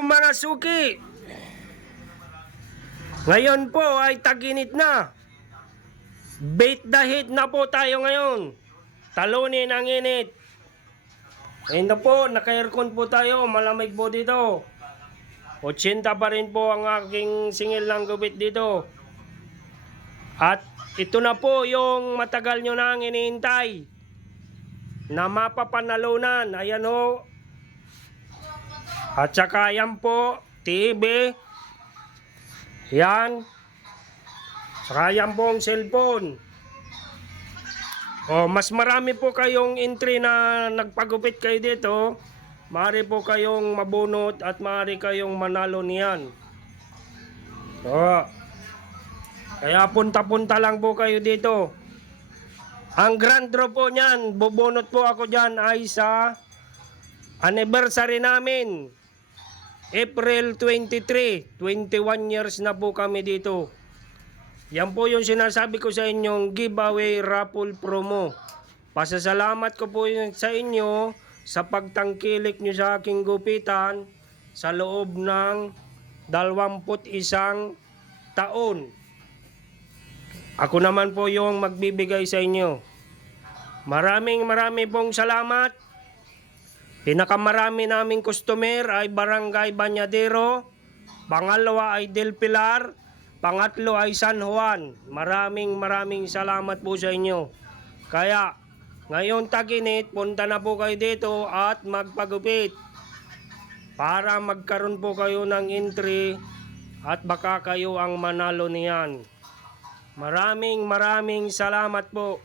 mga suki. Ngayon po ay tag-init na. Bait the heat na po tayo ngayon. Talunin ang init. Ayun na po, naka-aircon po tayo. Malamig po dito. 80 pa rin po ang aking singil ng gupit dito. At ito na po yung matagal nyo nang iniintay na mapapanalunan. Ayan ho. At saka yan po, TV. Yan. Saka yan po ang cellphone. O, mas marami po kayong entry na nagpagupit kayo dito. Maaari po kayong mabunot at maaari kayong manalo niyan. O, kaya punta-punta lang po kayo dito. Ang grand draw po niyan, bubunot po ako dyan ay sa anniversary namin. April 23, 21 years na po kami dito. Yan po yung sinasabi ko sa inyong giveaway raffle promo. Pasasalamat ko po sa inyo sa pagtangkilik nyo sa aking gupitan sa loob ng 21 taon. Ako naman po yung magbibigay sa inyo. Maraming pong salamat. Pinakamarami naming customer ay Barangay Bañadero. Pangalawa ay Del Pilar. Pangatlo ay San Juan. Maraming salamat po sa inyo. Kaya ngayon tag-init, punta na po kayo dito at magpagupit para magkaroon po kayo ng entry at baka kayo ang manalo niyan. Maraming salamat po.